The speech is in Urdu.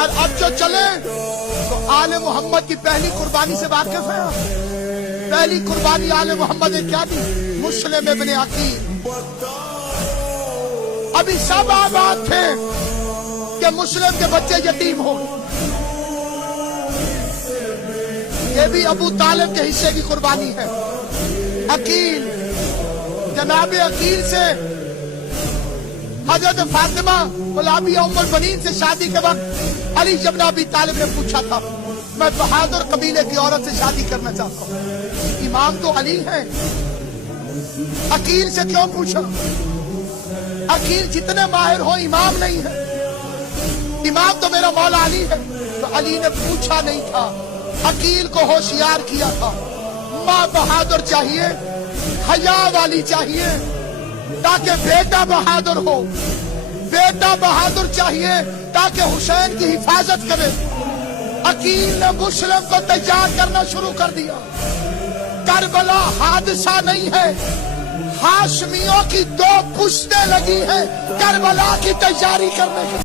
اور اب جو چلے تو آل محمد کی پہلی قربانی سے واقف ہے. پہلی قربانی آل محمد نے کیا دی؟ مسلم ابن عقیل. ابھی سب آباد تھے کہ مسلم کے بچے یتیم ہو. یہ بھی ابو طالب کے حصے کی قربانی ہے. عقیل، جناب عقیل سے حضرت فاطمہ غلابی ام البنین سے شادی کے وقت علی بن ابی طالب نے پوچھا تھا میں بہادر قبیلے کی عورت سے شادی کرنا چاہتا ہوں. امام تو علی ہے، عقیل سے کیوں پوچھا؟ عقیل جتنے ماہر ہو امام نہیں ہے. امام تو میرا مولا علی ہے. تو علی نے پوچھا نہیں تھا، عقیل کو ہوشیار کیا تھا. ماں بہادر چاہیے، حیا والی چاہیے تاکہ بیٹا بہادر ہو. بیٹا بہادر چاہیے تاکہ حسین کی حفاظت کرے. عقیل نے مسلم کو تیار کرنا شروع کر دیا. کربلا حادثہ نہیں ہے، ہاشمیوں کی 2 پشتیں لگی ہیں کربلا کی تیاری کرنے کے.